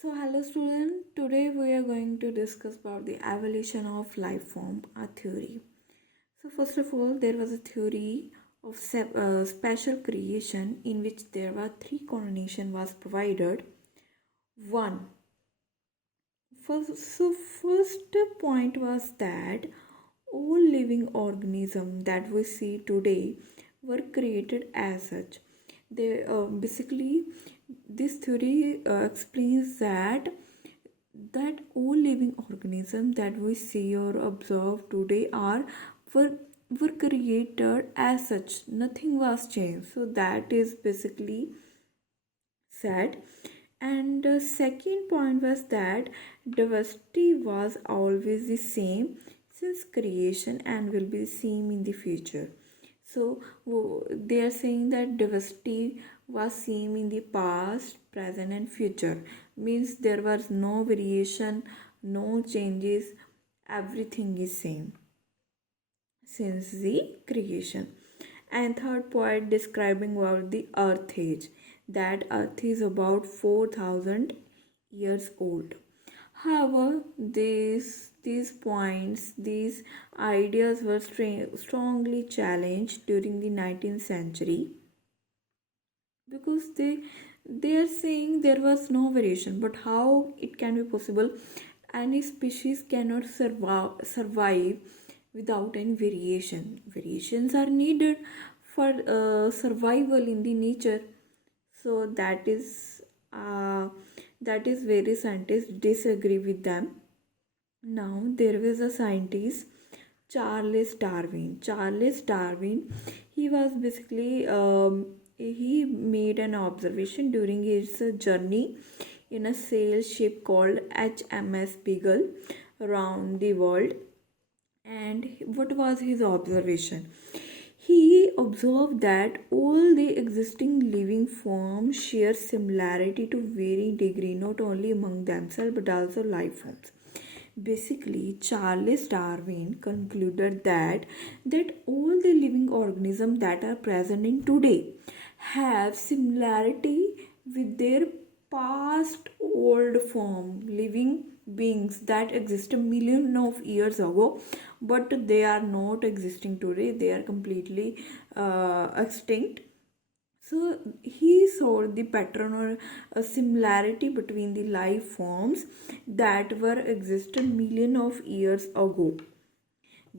So hello student, today we are going to discuss about the evolution of life form, a theory. So first of all, there was a theory of special creation in which there were three coordination was provided. One, first point was that all living organisms that we see today were created as such. They basically this theory explains that all living organisms that we see or observe today are were were created as such. Nothing was changed. So that is basically said. And the second point was that diversity was always the same since creation and will be the same in the future. So they are saying that diversity was same in the past, present and future. Means there was no variation, no changes, everything is same since the creation. And third point describing about the earth age, that earth is about 4000 years old. However, these points, these ideas were strongly challenged during the 19th century because they are saying there was no variation. But how it can be possible? Any species cannot survive without any variation. Variations are needed for survival in the nature. So uh, that is very scientists disagree with them. Now there was a scientist, Charles Darwin. He was basically he made an observation during his journey in a sail ship called HMS Beagle around the world. And what was his observation? He observed that all the existing living forms share similarity to varying degree, not only among themselves but also life forms. Basically, Charles Darwin concluded that all the living organisms that are present in today have similarity with their past old form living beings that exist a million of years ago, but they are not existing today. They are completely extinct. So he saw the pattern or a similarity between the life forms that were existed million of years ago.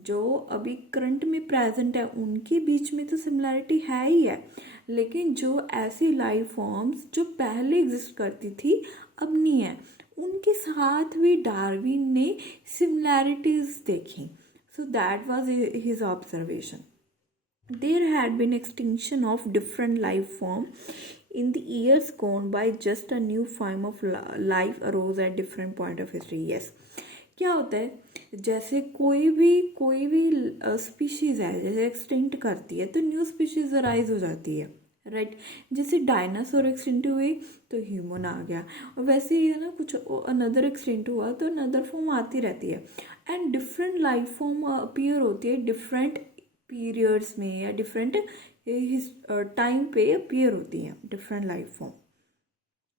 जो अभी current में present है उनके बीच में तो similarity है ही है, लेकिन जो ऐसी लाइफ फॉर्म्स जो पहले एग्जिस्ट करती थी अब नहीं है, उनके साथ भी डार्विन ने सिमिलैरिटीज देखी. So that was his observation. There had been extinction of different life form in the years gone by. Just a new form of life arose at different point of history. Yes, क्या होता है, जैसे कोई भी species है जैसे extinct करती है तो न्यू स्पीशीज़ अराइज हो जाती है, राइट. जैसे डायनासोर एक्सटिंक्ट हुए तो ह्यूमन आ गया, और वैसे ही है ना, कुछ अनदर एक्सटिंक्ट हुआ तो अनदर फॉर्म आती रहती है. And different life form appear होती है डिफरेंट पीरियड्स में या डिफरेंट टाइम पे अपीयर होती हैं डिफरेंट लाइफ फॉर्म.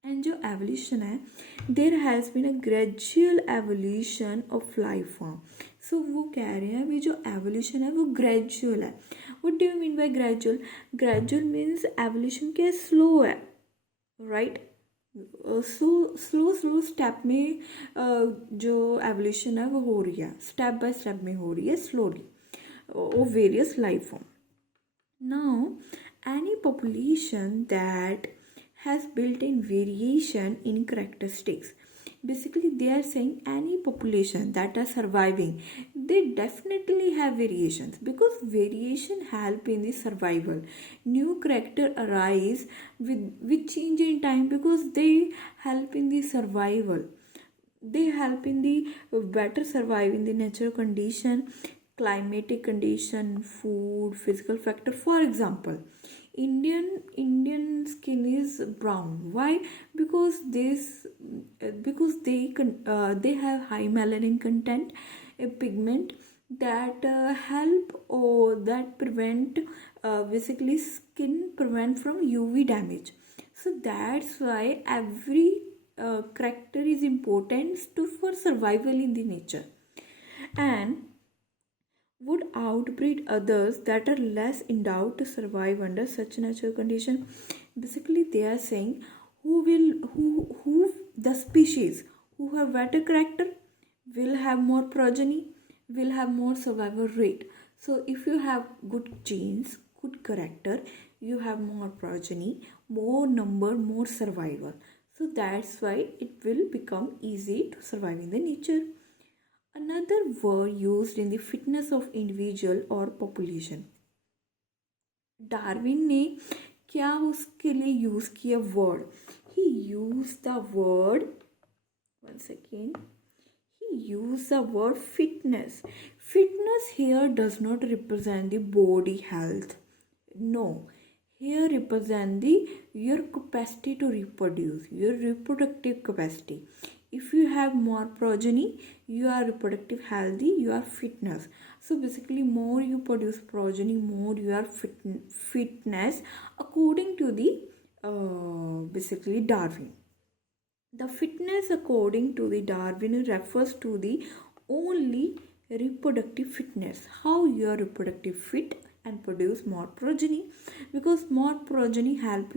एंड जो एवोल्यूशन है, there has been a gradual evolution of life form. So वो कह रहे हैं अभी जो एवोल्यूशन है वो ग्रेजुअल है. What do you mean by gradual? Gradual means evolution के स्लो है, राइट. स्लो स्टेप में जो एवोल्यूशन है वो हो रही है, स्टेप बाय स्टेप में हो रही है slowly of various life form. Now, any population that has built-in variation in characteristics, basically they are saying any population that are surviving, they definitely have variations because variation help in the survival. New character arise with change in time because they help in the survival. They help in the better survive in the natural condition, climatic condition, food, physical factor. For example, Indian skin is brown. Why? Because they have high melanin content, a pigment that help or that prevent basically skin prevent from UV damage. So that's why character is important for survival in the nature, and would outbreed others that are less endowed to survive under such natural condition. Basically, they are saying who the species who have better character will have more progeny, will have more survival rate. So if you have good genes, good character, you have more progeny, more number, more survival. So that's why it will become easy to survive in the nature. Another word used in the fitness of individual or population. Darwin ने क्या उसके लिए use किया word? He use the word, one second, he used the word fitness. Fitness here does not represent the body health. No, here represent the your capacity to reproduce, your reproductive capacity. If you have more progeny, you are reproductive healthy, you are fitness. So basically, more you produce progeny, more you are fitness according to the basically Darwin. The fitness according to the Darwin refers to the only reproductive fitness, how you are reproductive fit and produce more progeny, because more progeny help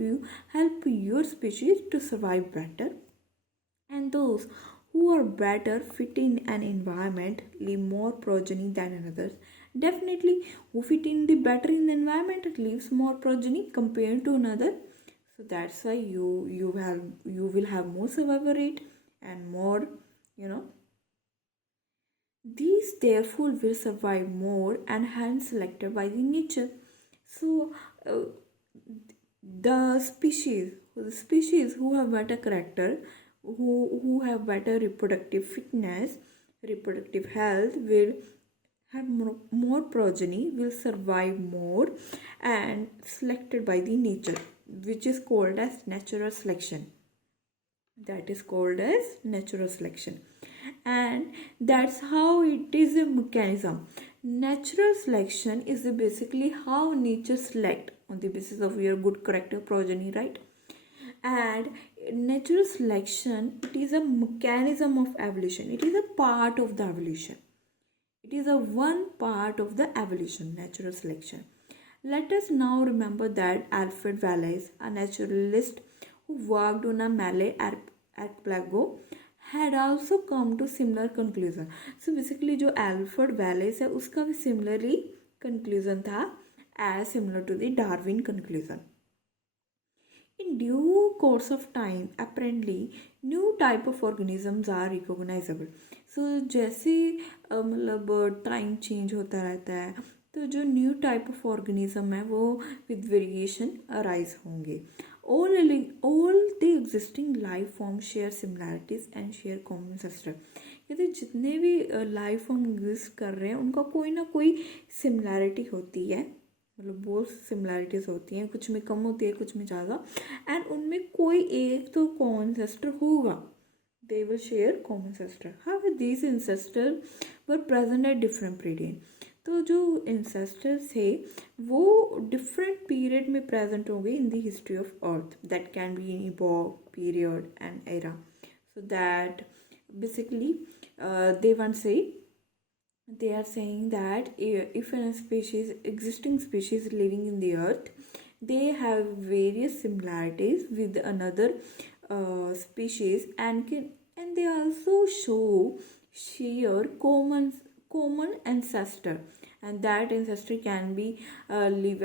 your species to survive better, and those who are better fit in an environment leave more progeny than others. Definitely, who fit in the better in the environment leaves more progeny compared to another. So that's why you will have more survival rate and more, you know, these therefore will survive more and hence selected by the nature. So the species who have better character, who have better reproductive fitness, reproductive health, will have more progeny, will survive more and selected by the nature, which is called as natural selection. That is called as natural selection, and that's how it is a mechanism. Natural selection is basically how nature select on the basis of your good character progeny, right? And natural selection, it is a mechanism of evolution, it is a part of the evolution, it is a one part of the evolution, natural selection. Let us now remember that Alfred Wallace, a naturalist who worked on a Malay archipelago, had also come to similar conclusion. So basically जो Alfred Wallace है उसका भी similarly conclusion था as similar to the Darwin conclusion. In due course of time, apparently new type of organisms are recognizable. So जैसे मतलब time change होता रहता है, तो जो न्यू टाइप ऑफ ऑर्गेनिज्म है वो विद वेरिएशन अराइज होंगे. all the existing life forms share similarities and share common ancestor. कहते जितने भी लाइफ फॉर्म एग्जिस्ट कर रहे हैं उनका कोई ना कोई सिमिलैरिटी होती है, मतलब बहुत सिमिलैरिटीज़ होती हैं, कुछ में कम होती है कुछ में ज़्यादा, एंड उनमें कोई एक तो कॉमन एंसेस्टर होगा. They will share common ancestor. However, these ancestors were present at different period. तो जो ancestors थे वो different period में present होंगे in the history of earth. That can be in epoch, period and era. So that basically they are saying that if a species, existing species living in the earth, they have various similarities with another species and they also share common ancestor, and that ancestor can be lived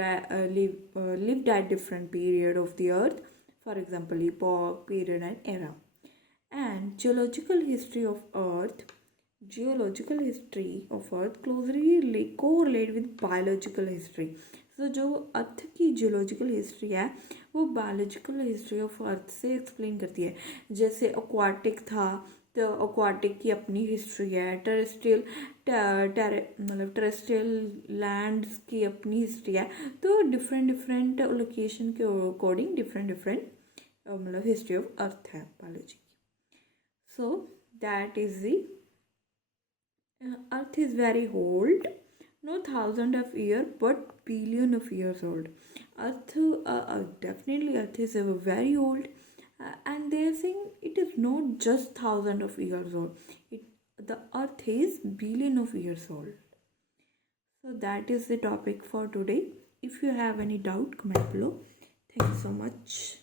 at different period of the earth, for example epoch, period and era. And geological history of earth closely correlate with biological history. So जो अर्थ की geological history है वो biological history of earth से explain करती है. जैसे aquatic था तो एक्वाटिक की अपनी हिस्ट्री है, टेरेस्ट्रियल लैंड्स की अपनी हिस्ट्री है. तो डिफरेंट लोकेशन के अकॉर्डिंग डिफरेंट मतलब हिस्ट्री ऑफ अर्थ है बायोलॉजी की. So that is the earth is very old, no thousand of years but billion of years old. Earth definitely earth is very old, and they are saying it is not just thousands of years old. The earth is billion of years old. So that is the topic for today. If you have any doubt, comment below. Thank you so much.